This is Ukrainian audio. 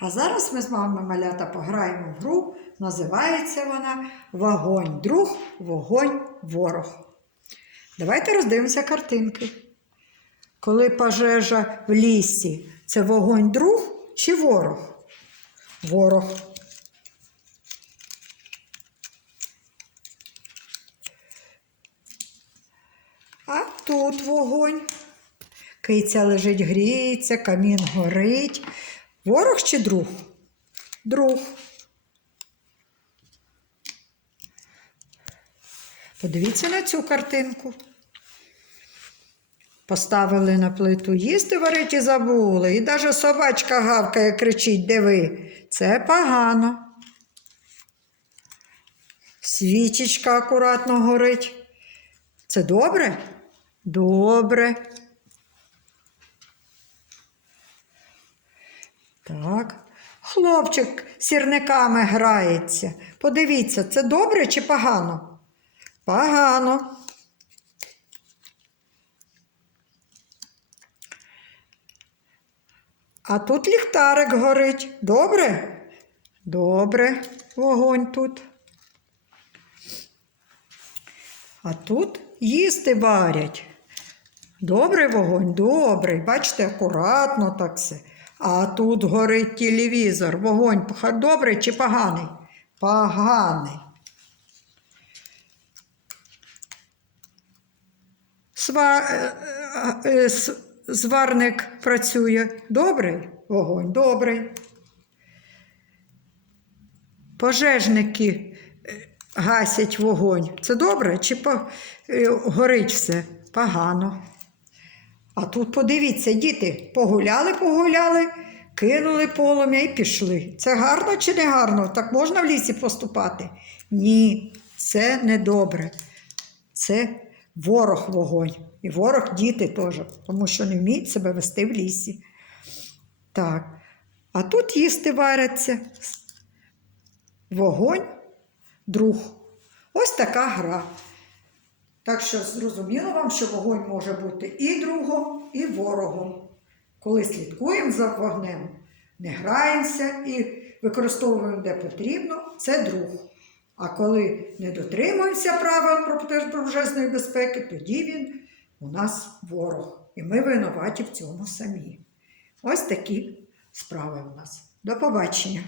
А зараз ми з вами малята пограємо в гру. Називається вона Вогонь друг, вогонь ворог. Давайте роздивимося картинки. Коли пожежа в лісі, це вогонь друг чи ворог? Ворог. А тут вогонь. Киця лежить, гріється, камін горить. Ворог чи друг? Друг. Подивіться на цю картинку. Поставили на плиту їсти варить і забули. І навіть собачка гавкає, кричить, диви. Це погано. Свічечка акуратно горить. Це добре? Добре. Так. Хлопчик сірниками грається. Подивіться, це добре чи погано? Погано. А тут ліхтарик горить. Добре? Добре. Вогонь тут. А тут їсти варять. Добрий вогонь, добрий. Бачите, акуратно так все. А тут горить телевізор. Вогонь добрий чи поганий? Поганий. Сва... е, е, е, Зварник працює. Добрий вогонь, добрий. Пожежники гасять вогонь. Це добре чи по... горить все? Погано. А тут подивіться, діти погуляли, погуляли, кинули полум'я і пішли. Це гарно чи не гарно? Так можна в лісі поступати? Ні, це не добре. Це ворог вогонь. І ворог діти теж, тому що не вміють себе вести в лісі. Так. А тут їсти варяться. Вогонь, друг. Ось така гра. Так що зрозуміло вам, що вогонь може бути і другом, і ворогом. Коли слідкуємо за вогнем, не граємося і використовуємо де потрібно, це друг. А коли не дотримуємося правил протипожежної безпеки, тоді він у нас ворог. І ми винуваті в цьому самі. Ось такі справи у нас. До побачення!